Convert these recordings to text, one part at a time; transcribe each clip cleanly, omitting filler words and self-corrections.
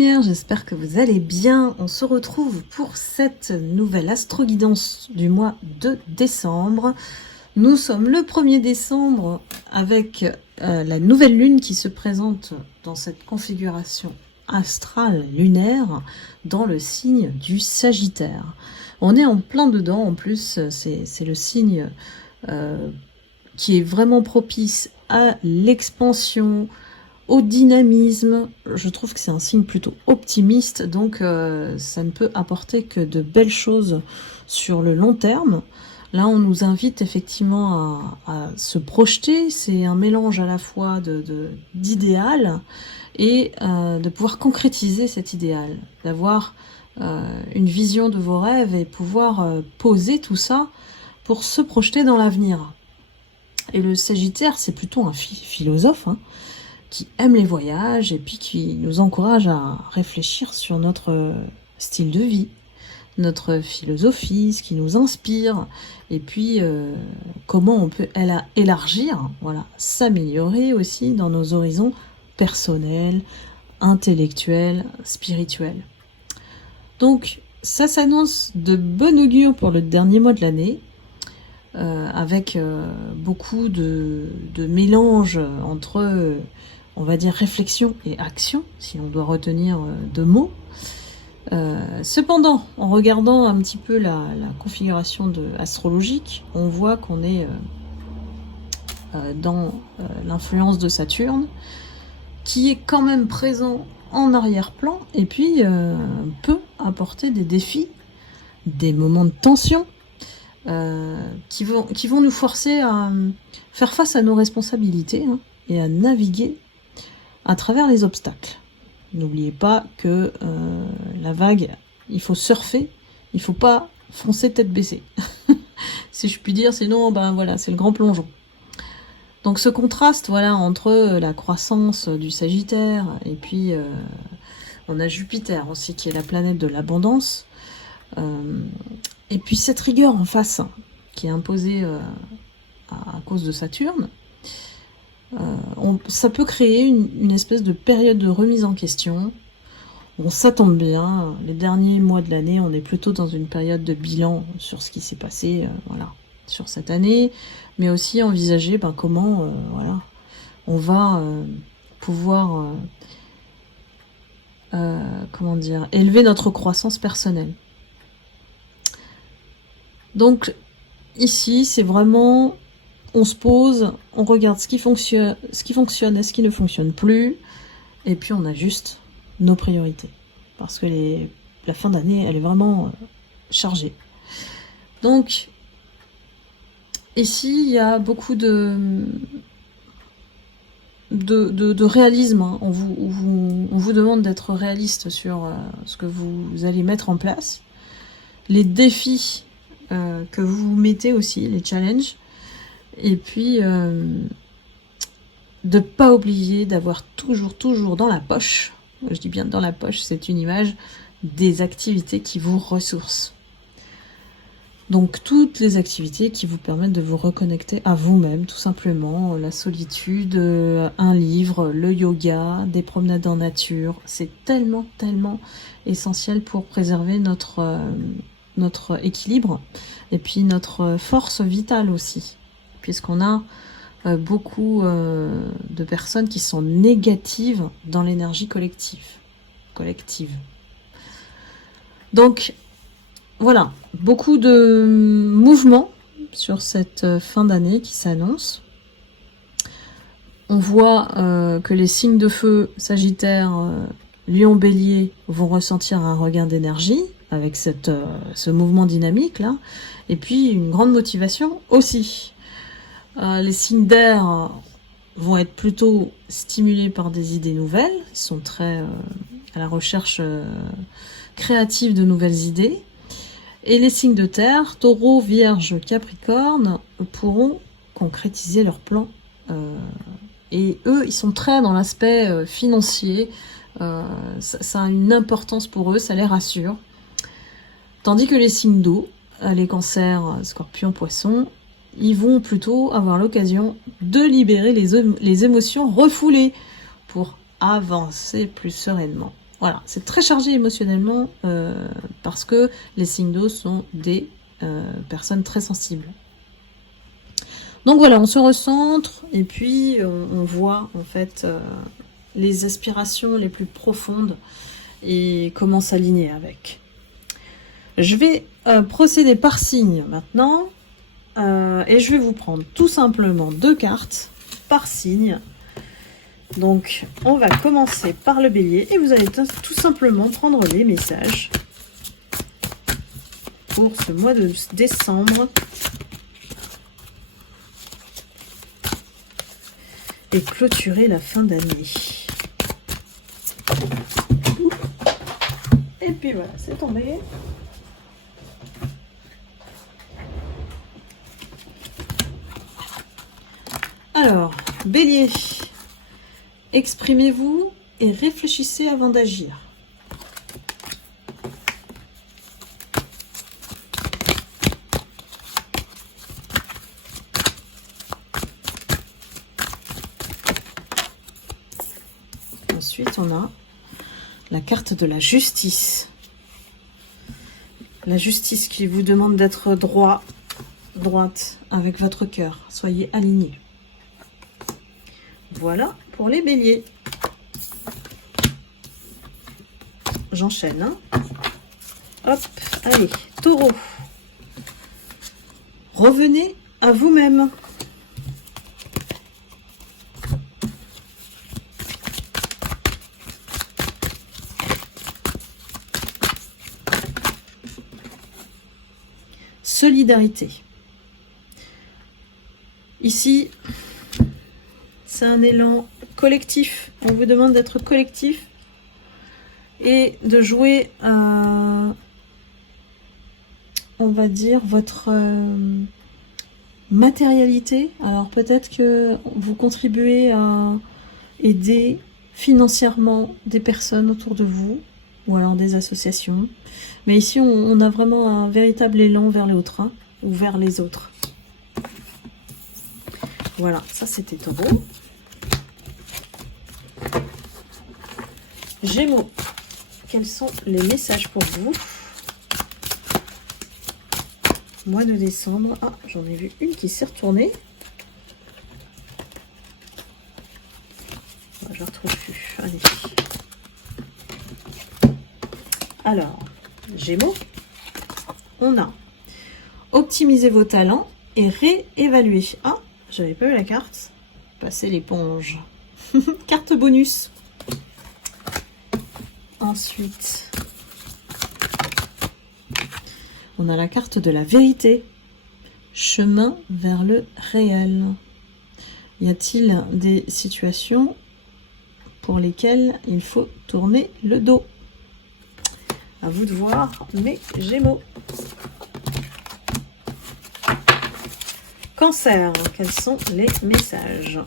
Lumière, j'espère que vous allez bien. On se retrouve pour cette nouvelle astro-guidance du mois de décembre. Nous sommes le 1er décembre avec la nouvelle lune qui se présente dans cette configuration astrale lunaire dans le signe du Sagittaire. On est en plein dedans, en plus c'est le signe qui est vraiment propice à l'expansion, au dynamisme. Je trouve que c'est un signe plutôt optimiste, donc ça ne peut apporter que de belles choses sur le long terme. Là, on nous invite effectivement à se projeter. C'est un mélange à la fois d'idéal et de pouvoir concrétiser cet idéal, d'avoir une vision de vos rêves et pouvoir poser tout ça pour se projeter dans l'avenir. Et le Sagittaire, c'est plutôt un philosophe, hein, qui aime les voyages et puis qui nous encourage à réfléchir sur notre style de vie, notre philosophie, ce qui nous inspire, et puis comment on peut élargir, voilà, s'améliorer aussi dans nos horizons personnels, intellectuels, spirituels. Donc ça s'annonce de bon augure pour le dernier mois de l'année, avec beaucoup de mélange entre on va dire réflexion et action, si on doit retenir deux mots. Cependant, en regardant un petit peu la configuration astrologique, on voit qu'on est dans l'influence de Saturne, qui est quand même présent en arrière-plan, et puis peut apporter des défis, des moments de tension, qui vont nous forcer à faire face à nos responsabilités, hein, et à naviguer à travers les obstacles. N'oubliez pas que la vague, il faut surfer, il faut pas foncer tête baissée. Si je puis dire, sinon, ben voilà, c'est le grand plongeon. Donc ce contraste, voilà, entre la croissance du Sagittaire et puis on a Jupiter aussi qui est la planète de l'abondance, et puis cette rigueur en face qui est imposée à cause de Saturne. Ça peut créer une espèce de période de remise en question. Bon, ça tombe bien, les derniers mois de l'année, on est plutôt dans une période de bilan sur ce qui s'est passé, voilà, sur cette année, mais aussi envisager comment voilà, on va pouvoir comment dire, élever notre croissance personnelle. Donc ici, c'est vraiment, on se pose, on regarde ce qui fonctionne et ce qui ne fonctionne plus, et puis on ajuste nos priorités. Parce que la fin d'année, elle est vraiment chargée. Donc, ici, il y a beaucoup de réalisme, hein. On vous demande d'être réaliste sur ce que vous allez mettre en place. Les défis que vous mettez aussi, les challenges. Et puis, de ne pas oublier d'avoir toujours dans la poche, je dis bien dans la poche, c'est une image, des activités qui vous ressourcent. Donc toutes les activités qui vous permettent de vous reconnecter à vous-même, tout simplement. La solitude, un livre, le yoga, des promenades en nature, c'est tellement essentiel pour préserver notre équilibre et puis notre force vitale aussi. Puisqu'on a beaucoup de personnes qui sont négatives dans l'énergie collective. Donc, voilà, beaucoup de mouvements sur cette fin d'année qui s'annonce. On voit que les signes de feu, Sagittaire, Lion, Bélier, vont ressentir un regain d'énergie avec ce mouvement dynamique là, et puis une grande motivation aussi. Les signes d'air vont être plutôt stimulés par des idées nouvelles, ils sont très à la recherche créative de nouvelles idées. Et les signes de terre, Taureau, Vierge, Capricorne, pourront concrétiser leurs plans. Et eux, ils sont très dans l'aspect financier, ça a une importance pour eux, ça les rassure. Tandis que les signes d'eau, les cancers, scorpions, poissons, ils vont plutôt avoir l'occasion de libérer les émotions refoulées pour avancer plus sereinement. Voilà, c'est très chargé émotionnellement parce que les signes d'eau sont des personnes très sensibles. Donc voilà, on se recentre et puis on voit en fait les aspirations les plus profondes et comment s'aligner avec. Je vais procéder par signe maintenant et je vais vous prendre tout simplement 2 cartes par signe. Donc on va commencer par le bélier et vous allez tout simplement prendre les messages pour ce mois de décembre. Et clôturer la fin d'année. Et puis voilà, c'est tombé. Alors, bélier, exprimez-vous et réfléchissez avant d'agir. Ensuite, on a la carte de la justice. La justice qui vous demande d'être droite avec votre cœur. Soyez alignés. Voilà pour les béliers. J'enchaîne. Hein. Hop, allez, taureau. Revenez à vous-même. Solidarité. Ici, c'est un élan collectif. On vous demande d'être collectif et de jouer, on va dire, votre matérialité. Alors peut-être que vous contribuez à aider financièrement des personnes autour de vous ou alors des associations. Mais ici, on a vraiment un véritable élan vers les autres, hein, ou vers les autres. Voilà, ça c'était taureau. Gémeaux, quels sont les messages pour vous? Mois de décembre. Ah, j'en ai vu une qui s'est retournée. Je ne retrouve plus. Allez. Alors, Gémeaux, on a optimiser vos talents et réévaluer. Ah, j'avais pas eu la carte. Passer l'éponge. Carte bonus. Ensuite, on a la carte de la vérité. Chemin vers le réel. Y a-t-il des situations pour lesquelles il faut tourner le dos? À vous de voir, mes Gémeaux. Cancer, quels sont les messages?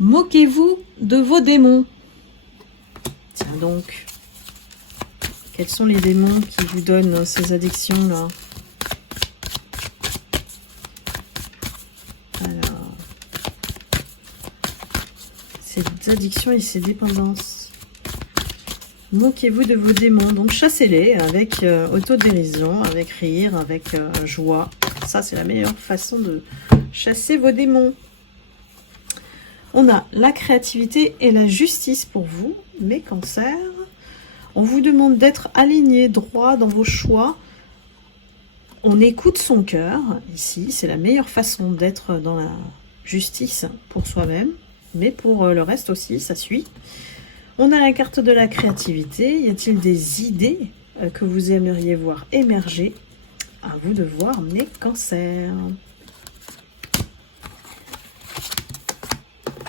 Moquez-vous de vos démons. Tiens donc. Quels sont les démons qui vous donnent ces addictions-là? Alors, ces addictions et ces dépendances. Moquez-vous de vos démons. Donc chassez-les avec autodérision, avec rire, avec joie. Ça, c'est la meilleure façon de chasser vos démons. On a la créativité et la justice pour vous, mes cancers. On vous demande d'être aligné, droit dans vos choix. On écoute son cœur. Ici, c'est la meilleure façon d'être dans la justice pour soi-même. Mais pour le reste aussi, ça suit. On a la carte de la créativité. Y a-t-il des idées que vous aimeriez voir émerger? À vous de voir, mes cancers.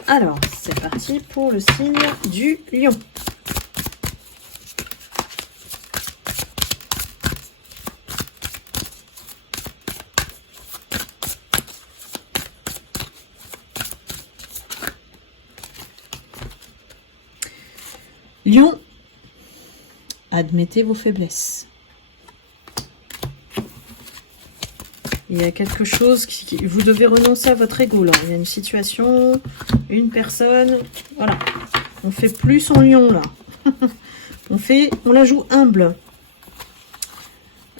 Alors, c'est parti pour le signe du lion. Lion, admettez vos faiblesses. Il y a quelque chose vous devez renoncer à votre ego là. Il y a une situation, une personne. Voilà. On fait plus son lion là. on la joue humble.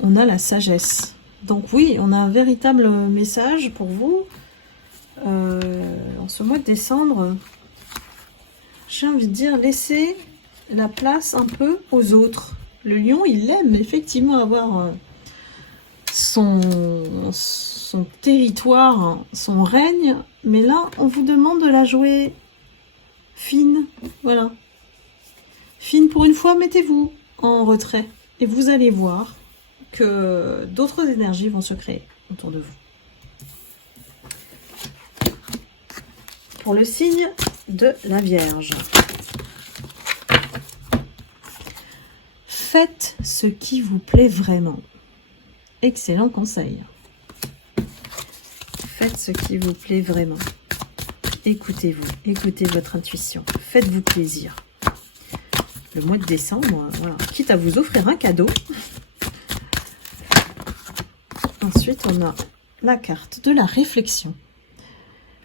On a la sagesse. Donc oui, on a un véritable message pour vous. En ce mois de décembre, j'ai envie de dire, laissez la place un peu aux autres. Le lion, il aime effectivement avoir son territoire, son règne, mais là, on vous demande de la jouer fine, voilà. Fine pour une fois, mettez-vous en retrait et vous allez voir que d'autres énergies vont se créer autour de vous. Pour le signe de la Vierge, faites ce qui vous plaît vraiment. Excellent conseil. Faites ce qui vous plaît vraiment. Écoutez-vous, écoutez votre intuition. Faites-vous plaisir. Le mois de décembre, voilà. Quitte à vous offrir un cadeau. Ensuite, on a la carte de la réflexion.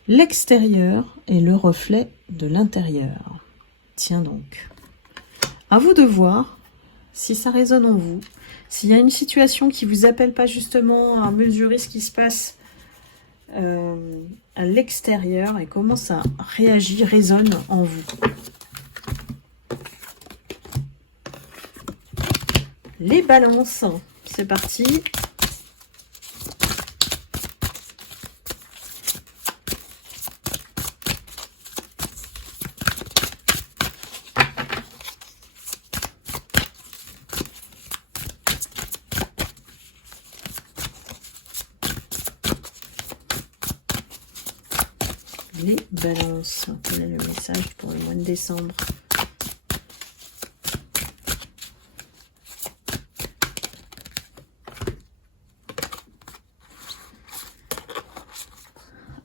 L'extérieur est le reflet de l'intérieur. Tiens donc. À vous de voir si ça résonne en vous. S'il y a une situation qui ne vous appelle pas justement à mesurer ce qui se passe à l'extérieur et comment ça réagit, résonne en vous. Les balances, c'est parti. Les balances, quel est le message pour le mois de décembre?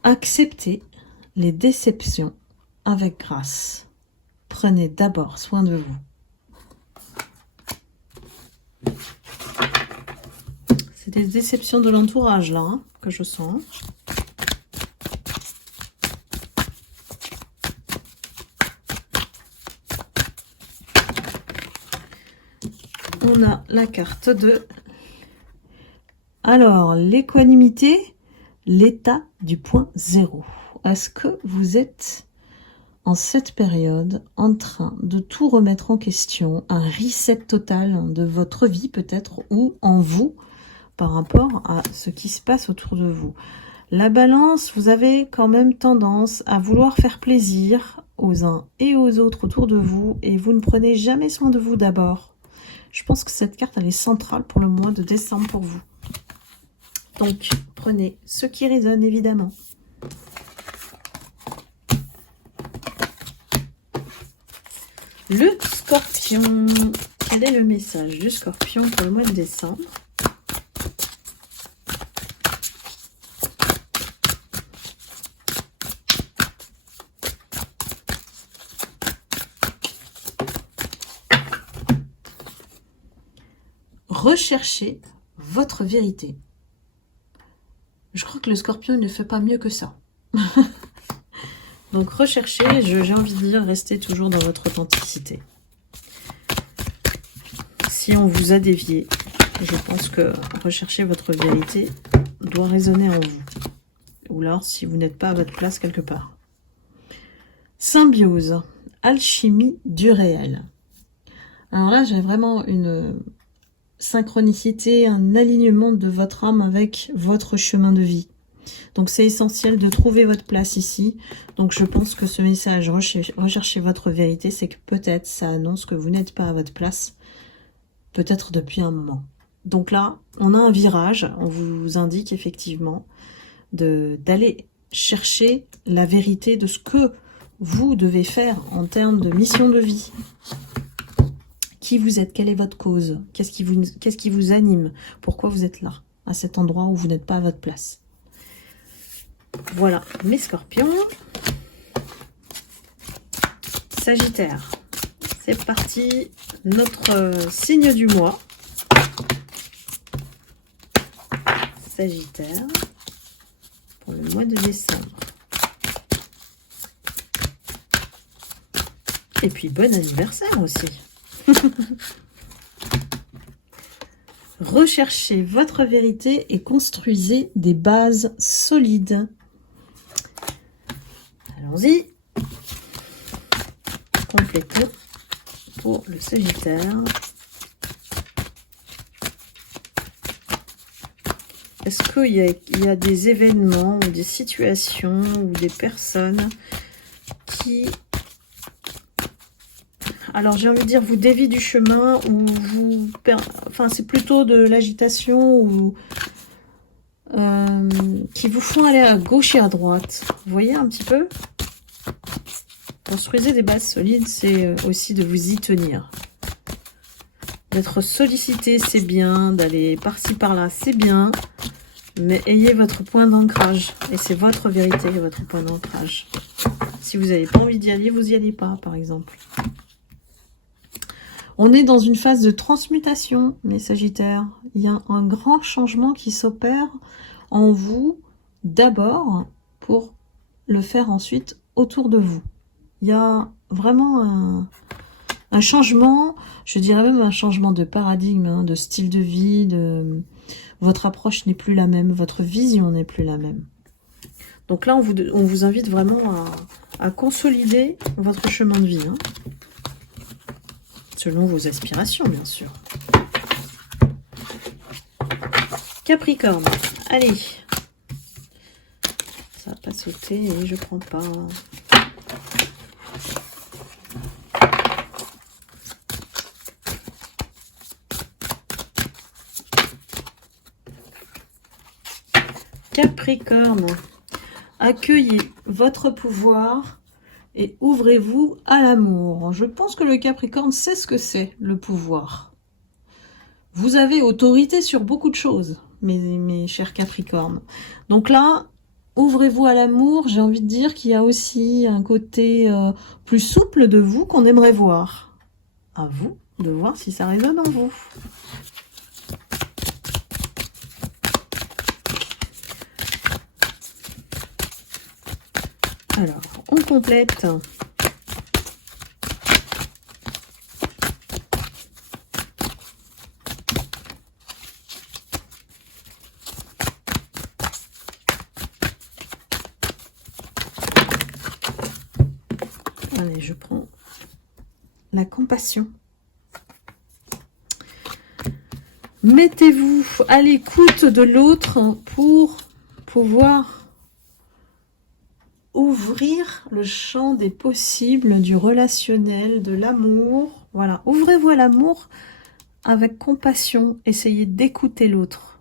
Acceptez les déceptions avec grâce. Prenez d'abord soin de vous. C'est des déceptions de l'entourage là, hein, que je sens. On a la carte de... Alors, l'équanimité, l'état du point zéro. Est-ce que vous êtes en cette période en train de tout remettre en question, un reset total de votre vie peut-être, ou en vous, par rapport à ce qui se passe autour de vous? La balance, vous avez quand même tendance à vouloir faire plaisir aux uns et aux autres autour de vous, et vous ne prenez jamais soin de vous d'abord. Je pense que cette carte, elle est centrale pour le mois de décembre pour vous. Donc, prenez ce qui résonne, évidemment. Le Scorpion. Quel est le message du Scorpion pour le mois de décembre? Recherchez votre vérité. Je crois que le Scorpion ne fait pas mieux que ça. Donc recherchez, j'ai envie de dire, restez toujours dans votre authenticité. Si on vous a dévié, je pense que rechercher votre vérité doit résonner en vous. Ou alors si vous n'êtes pas à votre place quelque part. Symbiose, alchimie du réel. Alors là, j'ai vraiment une synchronicité, un alignement de votre âme avec votre chemin de vie. Donc c'est essentiel de trouver votre place ici. Donc je pense que ce message, recherchez votre vérité, c'est que peut-être ça annonce que vous n'êtes pas à votre place, peut-être depuis un moment. Donc là, on a un virage, on vous indique effectivement d'aller chercher la vérité de ce que vous devez faire en termes de mission de vie. Qui vous êtes? Quelle est votre cause? Qu'est-ce qui vous anime? Pourquoi vous êtes là, à cet endroit où vous n'êtes pas à votre place? Voilà, mes scorpions. Sagittaire, c'est parti. Notre signe du mois. Sagittaire pour le mois de décembre. Et puis, bon anniversaire aussi. Recherchez votre vérité et construisez des bases solides. Allons-y. Complétons pour le Sagittaire. Est-ce qu'il y a des événements ou des situations ou des personnes qui... Alors, j'ai envie de dire, vous dévient du chemin ou vous... Enfin, c'est plutôt de l'agitation ou... qui vous font aller à gauche et à droite. Vous voyez un petit peu? Construisez des bases solides, c'est aussi de vous y tenir. D'être sollicité, c'est bien. D'aller par-ci, par-là, c'est bien. Mais ayez votre point d'ancrage. Et c'est votre vérité, votre point d'ancrage. Si vous n'avez pas envie d'y aller, vous n'y allez pas, par exemple. On est dans une phase de transmutation, mes Sagittaires. Il y a un grand changement qui s'opère en vous, d'abord, pour le faire ensuite autour de vous. Il y a vraiment un changement, je dirais même un changement de paradigme, hein, de style de vie, votre approche n'est plus la même, votre vision n'est plus la même. Donc là, on vous invite vraiment à consolider votre chemin de vie, hein. Selon vos aspirations, bien sûr. Capricorne, allez. Ça va pas sauter et je prends pas. Capricorne, accueillez votre pouvoir et ouvrez-vous à l'amour. Je pense que le Capricorne sait ce que c'est, le pouvoir. Vous avez autorité sur beaucoup de choses, mes chers Capricornes. Donc là, ouvrez-vous à l'amour. J'ai envie de dire qu'il y a aussi un côté plus souple de vous qu'on aimerait voir. À vous de voir si ça résonne en vous. Alors, on complète. Allez, je prends la compassion. Mettez-vous à l'écoute de l'autre pour pouvoir ouvrir le champ des possibles, du relationnel, de l'amour. Voilà, ouvrez-vous à l'amour avec compassion. Essayez d'écouter l'autre.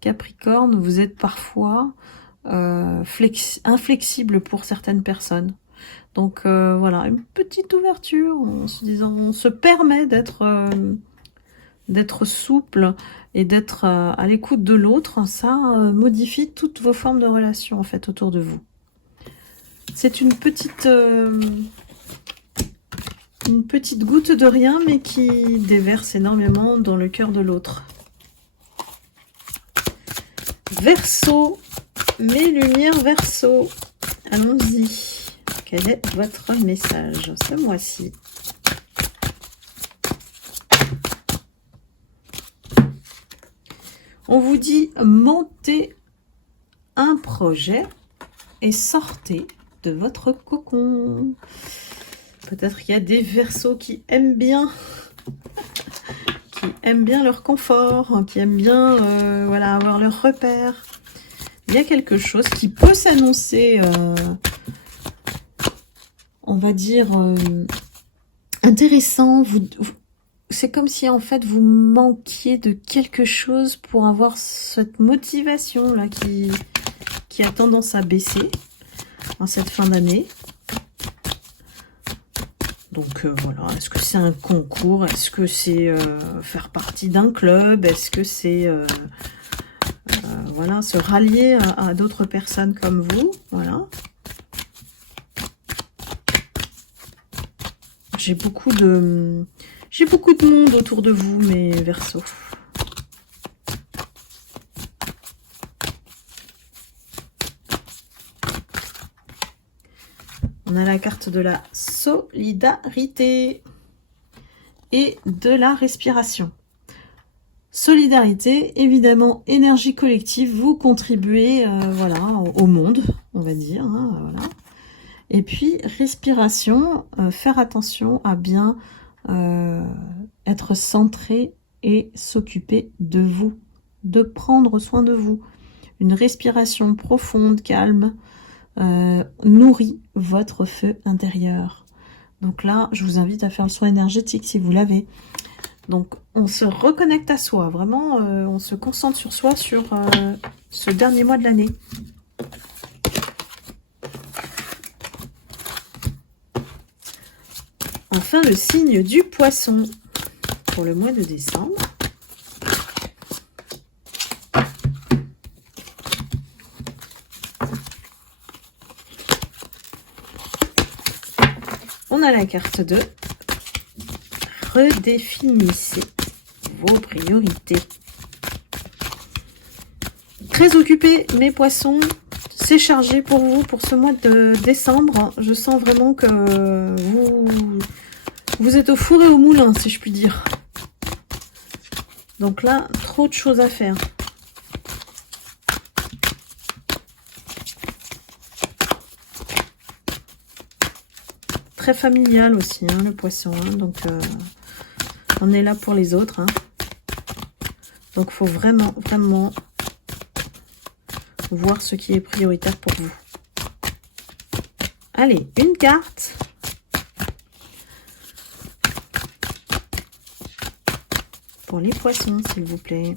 Capricorne, vous êtes parfois inflexible pour certaines personnes. Donc voilà, une petite ouverture en se disant, on se permet d'être souple et d'être à l'écoute de l'autre. Ça modifie toutes vos formes de relations en fait autour de vous. C'est une petite goutte de rien, mais qui déverse énormément dans le cœur de l'autre. Verseau, mes lumières Verseau. Allons-y. Quel est votre message ce mois-ci? On vous dit montez un projet et sortez de votre cocon. Peut-être qu'il y a des Verseaux qui aiment bien leur confort, qui aiment bien voilà, avoir leurs repères. Il y a quelque chose qui peut s'annoncer on va dire intéressant. C'est comme si en fait vous manquiez de quelque chose pour avoir cette motivation là qui a tendance à baisser en cette fin d'année. Donc voilà, est-ce que c'est un concours? Est-ce que c'est faire partie d'un club? Est-ce que c'est voilà, se rallier à d'autres personnes comme vous? Voilà. J'ai beaucoup de monde autour de vous, mes Verseaux. On a la carte de la solidarité et de la respiration. Solidarité, évidemment, énergie collective, vous contribuez voilà, au monde, on va dire. Hein, voilà. Et puis, respiration, faire attention à bien être centré et s'occuper de vous, de prendre soin de vous. Une respiration profonde, calme, nourrit votre feu intérieur. Donc là, je vous invite à faire le soin énergétique si vous l'avez. Donc, on se reconnecte à soi. Vraiment, on se concentre sur soi, sur ce dernier mois de l'année. Enfin, le signe du poisson pour le mois de décembre. On a la carte de redéfinissez vos priorités. Très occupé, mes poissons. C'est chargé pour vous pour ce mois de décembre. Je sens vraiment que vous êtes au four et au moulin, si je puis dire. Donc là, trop de choses à faire. Très familial aussi, hein, le poisson. Hein, donc, on est là pour les autres. Hein. Donc, il faut vraiment, vraiment voir ce qui est prioritaire pour vous. Allez, une carte. Pour les poissons, s'il vous plaît.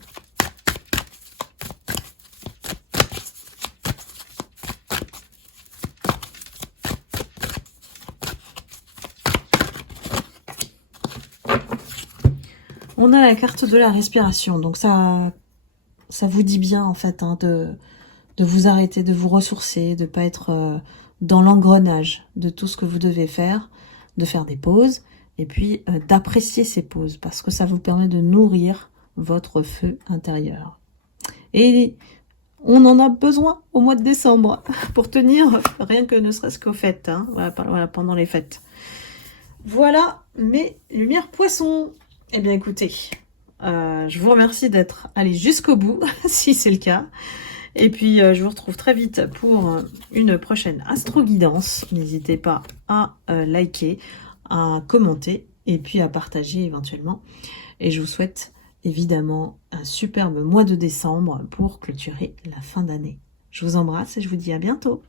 On a la carte de la respiration. Donc ça vous dit bien en fait hein, de vous arrêter, de vous ressourcer, de ne pas être dans l'engrenage de tout ce que vous devez faire, de faire des pauses et puis d'apprécier ces pauses parce que ça vous permet de nourrir votre feu intérieur. Et on en a besoin au mois de décembre pour tenir rien que ne serait-ce qu'aux fêtes, hein, voilà, pendant les fêtes. Voilà mes lumières poissons. Eh bien écoutez, je vous remercie d'être allé jusqu'au bout, si c'est le cas. Et puis je vous retrouve très vite pour une prochaine astro-guidance. N'hésitez pas à liker, à commenter et puis à partager éventuellement. Et je vous souhaite évidemment un superbe mois de décembre pour clôturer la fin d'année. Je vous embrasse et je vous dis à bientôt.